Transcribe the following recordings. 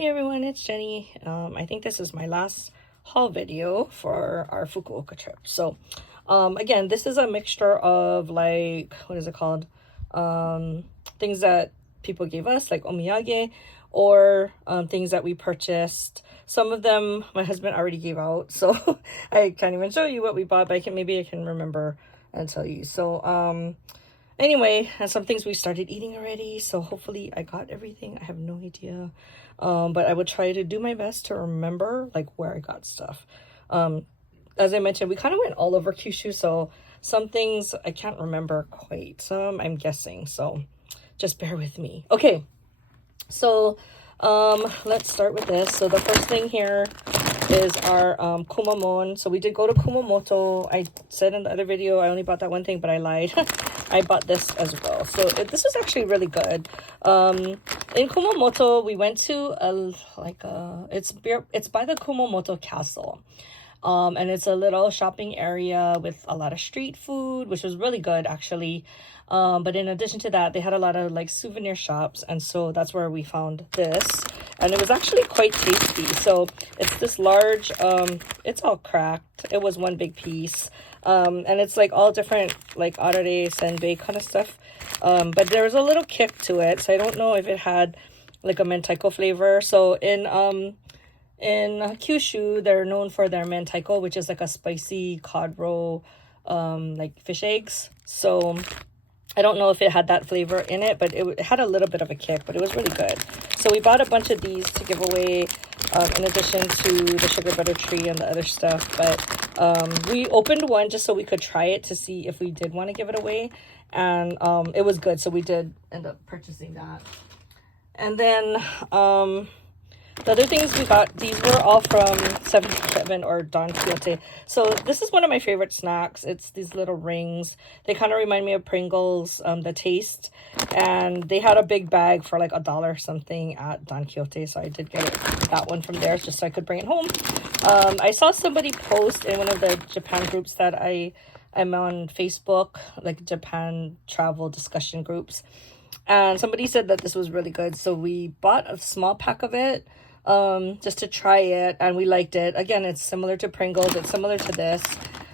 Hey everyone, it's Jenny. I think this is my last haul video for our Fukuoka trip. So, again, this is a mixture of like, what is it called? Things that people gave us, like omiyage, or things that we purchased. Some of them my husband already gave out, so I can't even show you what we bought, but maybe I can remember and tell you. So, anyway, and some things we started eating already, so hopefully I got everything. I have no idea, but I would try to do my best to remember like where I got stuff. As I mentioned, we kind of went all over Kyushu, so some things I can't remember quite. Some I'm guessing, so just bear with me. Okay, so let's start with this. So the first thing here is our Kumamon. So we did go to Kumamoto. I said in the other video I only bought that one thing, but I lied. I bought this as well. So this is actually really good. In Kumamoto, we went to it's by the Kumamoto Castle. And it's a little shopping area with a lot of street food, which was really good actually. But in addition to that, they had a lot of like souvenir shops, and so that's where we found this, and it was actually quite tasty. So it's this large, it's all cracked. It was one big piece, and it's like all different like arare senbei kind of stuff. But there was a little kick to it, so I don't know if it had like a mentaiko flavor. So in Kyushu, they're known for their mentaiko, which is like a spicy cod roe, like fish eggs. So I don't know if it had that flavor in it, but it had a little bit of a kick, but it was really good. So we bought a bunch of these to give away, in addition to the sugar butter tree and the other stuff. But we opened one just so we could try it to see if we did want to give it away. And it was good, so we did end up purchasing that. And then the other things we got, these were all from 7-Eleven or Don Quixote. So this is one of my favorite snacks. It's these little rings. They kind of remind me of Pringles, the taste. And they had a big bag for like $1 something at Don Quixote. So I did get that one from there just so I could bring it home. I saw somebody post in one of the Japan groups that I'm on Facebook, like Japan travel discussion groups. And somebody said that this was really good. So we bought a small pack of it. Just to try it, and we liked it. Again, it's similar to Pringles, it's similar to this,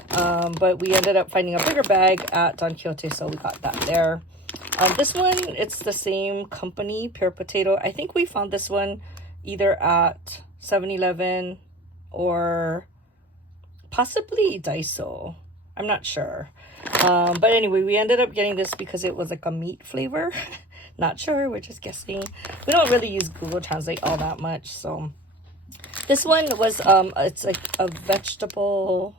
but we ended up finding a bigger bag at Don Quixote, so we got that there. This one, it's the same company, Pure Potato. I think we found this one either at 7-Eleven or possibly Daiso. I'm not sure. But anyway, we ended up getting this because it was like a meat flavor. Not sure, we're just guessing. We don't really use Google Translate all that much. So this one was it's like a vegetable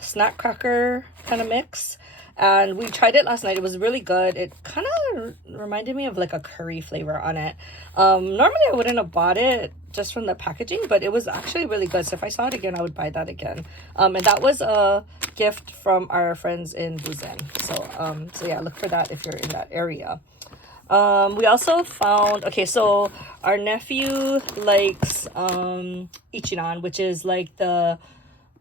snack cracker kind of mix, and we tried it last night. It was really good. It kind of reminded me of like a curry flavor on it. Normally I wouldn't have bought it just from the packaging, but it was actually really good. So if I saw it again, I would buy that again. And that was a gift from our friends in Busan. So yeah, look for that if you're in that area. We also found, okay, so our nephew likes Ichiran, which is like the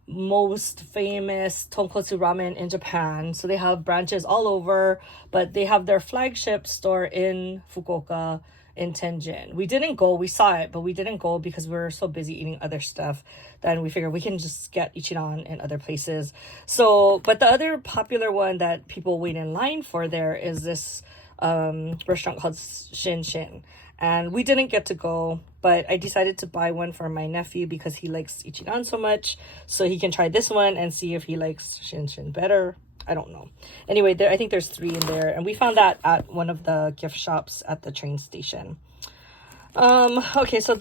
most famous tonkotsu ramen in Japan. So they have branches all over, but they have their flagship store in Fukuoka, in Tenjin. We didn't go, we saw it, but we didn't go because we were so busy eating other stuff. Then we figured we can just get Ichiran in other places. So, but the other popular one that people wait in line for there is this restaurant called Shin Shin. And we didn't get to go, but I decided to buy one for my nephew because he likes Ichiran so much, so he can try this one and see if he likes Shin Shin better. I don't know. Anyway, I think there's 3 in there, and we found that at one of the gift shops at the train station. Okay, so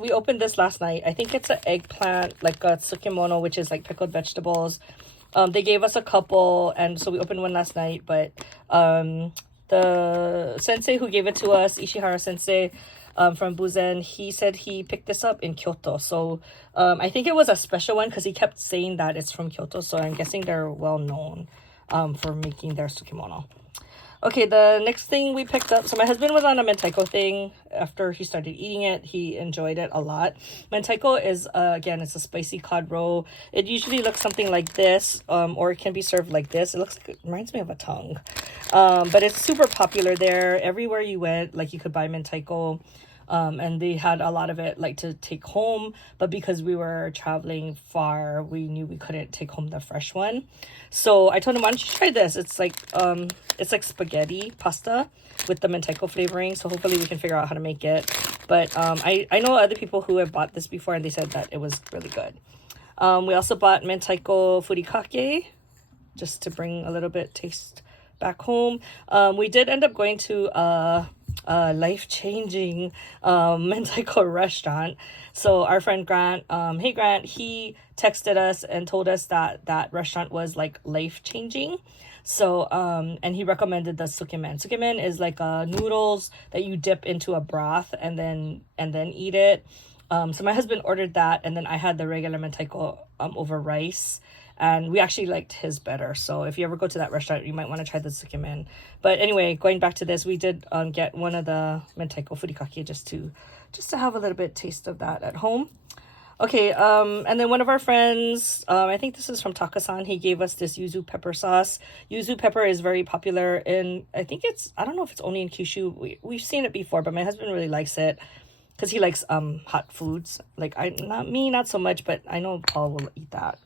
we opened this last night. I think it's an eggplant, like a tsukemono, which is like pickled vegetables. They gave us a couple, and so we opened one last night, but the sensei who gave it to us, Ishihara sensei, from Buzen, he said he picked this up in Kyoto. So I think it was a special one because he kept saying that it's from Kyoto, so I'm guessing they're well known for making their tsukemono. Okay, the next thing we picked up, so my husband was on a mentaiko thing. After he started eating it, he enjoyed it a lot. Mentaiko is, again, it's a spicy cod roe. It usually looks something like this, or it can be served like this. It reminds me of a tongue. But it's super popular there. Everywhere you went, like, you could buy mentaiko. And they had a lot of it like to take home, but because we were traveling far, we knew we couldn't take home the fresh one. So I told him, why don't you try this? It's like spaghetti pasta with the mentaiko flavoring. So hopefully we can figure out how to make it. But I know other people who have bought this before and they said that it was really good. We also bought mentaiko furikake just to bring a little bit taste back home. We did end up going to a life-changing mentaiko restaurant. So our friend Grant, hey Grant, he texted us and told us that that restaurant was like life-changing. So and he recommended the sukemen. Sukemen is like noodles that you dip into a broth and then eat it. So my husband ordered that, and then I had the regular mentaiko over rice, and we actually liked his better. So if you ever go to that restaurant, you might want to try the sukemen. But anyway, going back to this, we did get one of the mentaiko furikake just to have a little bit taste of that at home. Okay, and then one of our friends, I think this is from Takasan, he gave us this yuzu pepper sauce. Yuzu pepper is very popular in, I don't know if it's only in Kyushu. We've seen it before, but my husband really likes it because he likes hot foods. Like, not so much, but I know Paul will eat that.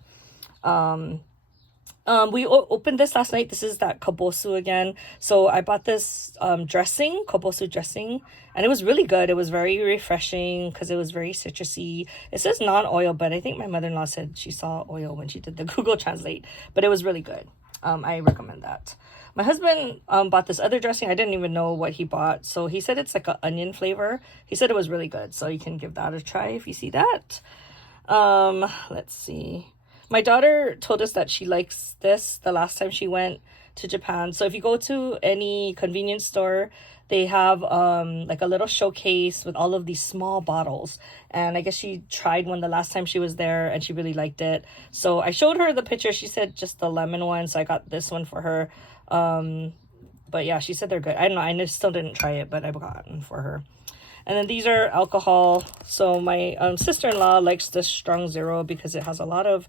We opened this last night. This is that kabosu again. So I bought this dressing, kabosu dressing, and it was really good. It was very refreshing because it was very citrusy. It says non-oil, but I think my mother-in-law said she saw oil when she did the Google Translate, but it was really good. I recommend that. My husband bought this other dressing. I didn't even know what he bought. So he said it's like an onion flavor. He said it was really good. So you can give that a try if you see that. Let's see. My daughter told us that she likes this the last time she went to Japan. So if you go to any convenience store, they have like a little showcase with all of these small bottles. And I guess she tried one the last time she was there and she really liked it. So I showed her the picture. She said just the lemon one. So I got this one for her. But yeah, she said they're good. I don't know. I still didn't try it, but I got one for her. And then these are alcohol. So my sister-in-law likes this Strong Zero because it has a lot of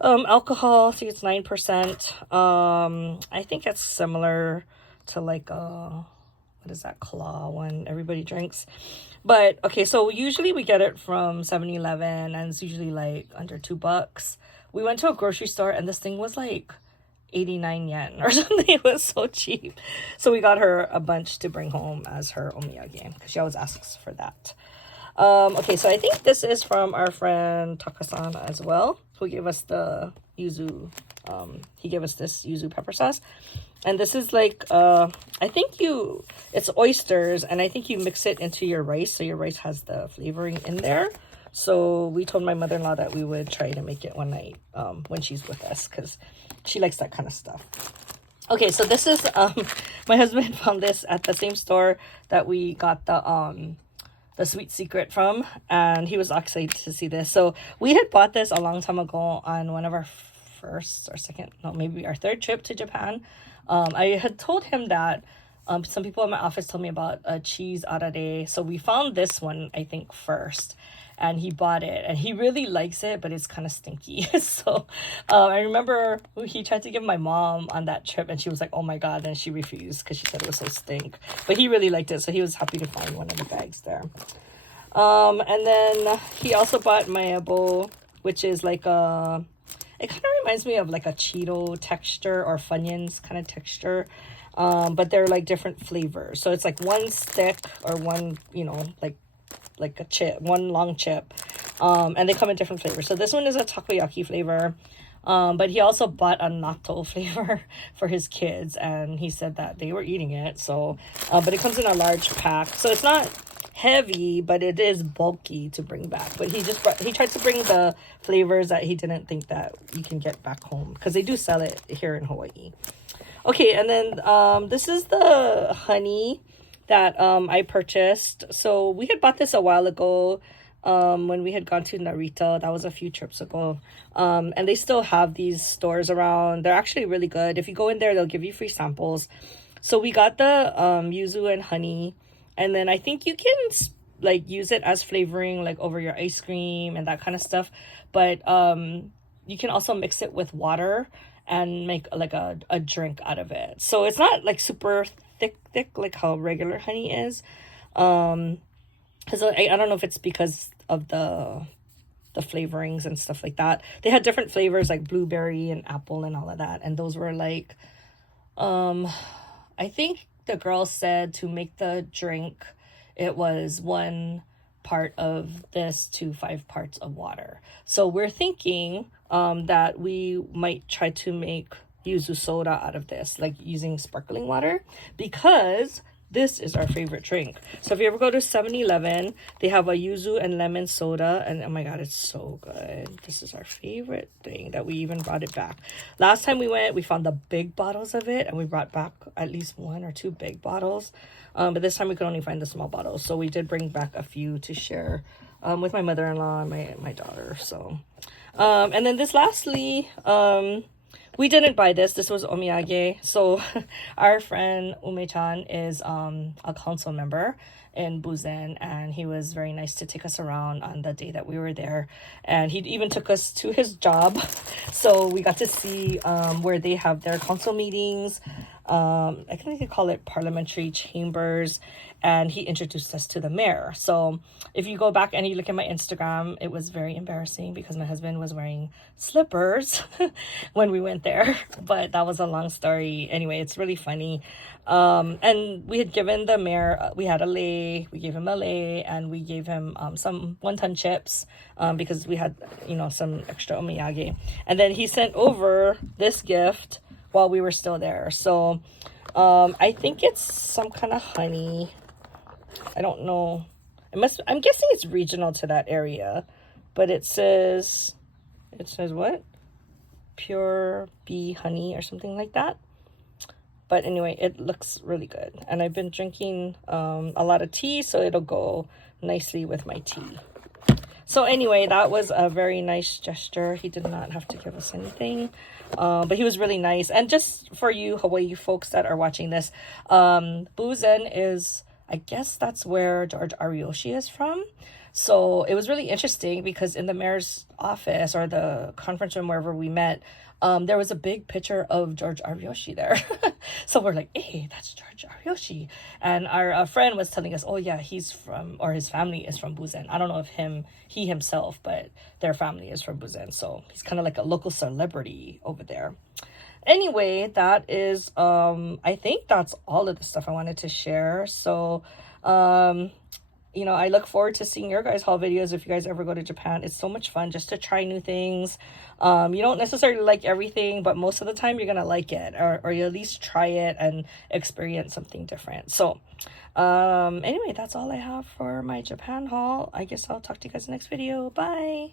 alcohol. I think it's 9%. I think it's similar to like what is that Claw one everybody drinks. But okay, so usually we get it from 7-Eleven and it's usually like under $2. We went to a grocery store and this thing was like 89 yen or something. It was so cheap. So we got her a bunch to bring home as her omiyage because she always asks for that. Okay, so I think this is from our friend Takasan as well, who gave us the yuzu. He gave us this yuzu pepper sauce. And this is like, I think it's oysters, and I think you mix it into your rice, so your rice has the flavoring in there. So we told my mother-in-law that we would try to make it one night when she's with us, because she likes that kind of stuff. Okay, so this is, my husband found this at the same store that we got the Sweet Secret from, and he was excited to see this. So we had bought this a long time ago on one of our maybe our third trip to Japan. I had told him that some people in my office told me about a cheese arare. So we found this one, I think, first. And he bought it. And he really likes it, but it's kind of stinky. So I remember he tried to give my mom on that trip. And she was like, oh my God. And she refused because she said it was so stink. But he really liked it. So he was happy to find one of the bags there. And then he also bought mayabo, which is like it kind of reminds me of like a Cheeto texture or Funyuns kind of texture. But they're like different flavors. So it's like one stick or one, like a chip, one long chip. And they come in different flavors. So this one is a takoyaki flavor. But he also bought a natto flavor for his kids. And he said that they were eating it. So, but it comes in a large pack. So it's not heavy, but it is bulky to bring back. But he tried to bring the flavors that he didn't think that you can get back home, because they do sell it here in Hawaii. Okay, and then this is the honey that I purchased. So we had bought this a while ago when we had gone to Narita. That was a few trips ago. And they still have these stores around. They're actually really good. If you go in there, they'll give you free samples. So we got the yuzu and honey. And then I think you can like use it as flavoring like over your ice cream and that kind of stuff. But you can also mix it with water and make like a drink out of it. So it's not like super thick like how regular honey is. because I don't know if it's because of the flavorings and stuff like that. They had different flavors like blueberry and apple and all of that, and those were like, I think the girl said to make the drink, it was 1 part of this to 5 parts of water. So we're thinking that we might try to make yuzu soda out of this, like using sparkling water, because this is our favorite drink. So if you ever go to 7-Eleven, they have a yuzu and lemon soda, and oh my god, it's so good. This is our favorite thing that we even brought it back. Last time we went, we found the big bottles of it, and we brought back at least 1 or 2 big bottles. But this time we could only find the small bottles, so we did bring back a few to share with my mother-in-law and my daughter. So, and then this lastly, we didn't buy this. This was omiyage. So our friend Ume-chan is a council member in Buzen, and he was very nice to take us around on the day that we were there. And he even took us to his job. So we got to see where they have their council meetings. I think they call it parliamentary chambers, and he introduced us to the mayor. So if you go back and you look at my Instagram, it was very embarrassing because my husband was wearing slippers when we went there, but that was a long story. Anyway, it's really funny. And we had given the mayor, we had a lei, we gave him a lei, and we gave him some wonton chips because we had, some extra omiyage. And then he sent over this gift while we were still there. So I think it's some kind of honey. I don't know. I'm guessing it's regional to that area, but it says what? Pure bee honey or something like that. But anyway, it looks really good. And I've been drinking a lot of tea, so it'll go nicely with my tea. So anyway, that was a very nice gesture. He did not have to give us anything. But he was really nice. And just for you Hawaii folks that are watching this, Buzen is, I guess that's where George Ariyoshi is from. So it was really interesting because in the mayor's office or the conference room wherever we met, there was a big picture of George Ariyoshi there. So we're like, hey, that's George Ariyoshi. And our friend was telling us, oh yeah, he's from, or his family is from Buzen. I don't know if he himself, but their family is from Buzen. So he's kind of like a local celebrity over there. Anyway, that is, I think that's all of the stuff I wanted to share. So, I look forward to seeing your guys' haul videos if you guys ever go to Japan. It's so much fun just to try new things. You don't necessarily like everything, but most of the time you're going to like it, or you at least try it and experience something different. So, anyway, that's all I have for my Japan haul. I guess I'll talk to you guys in the next video. Bye!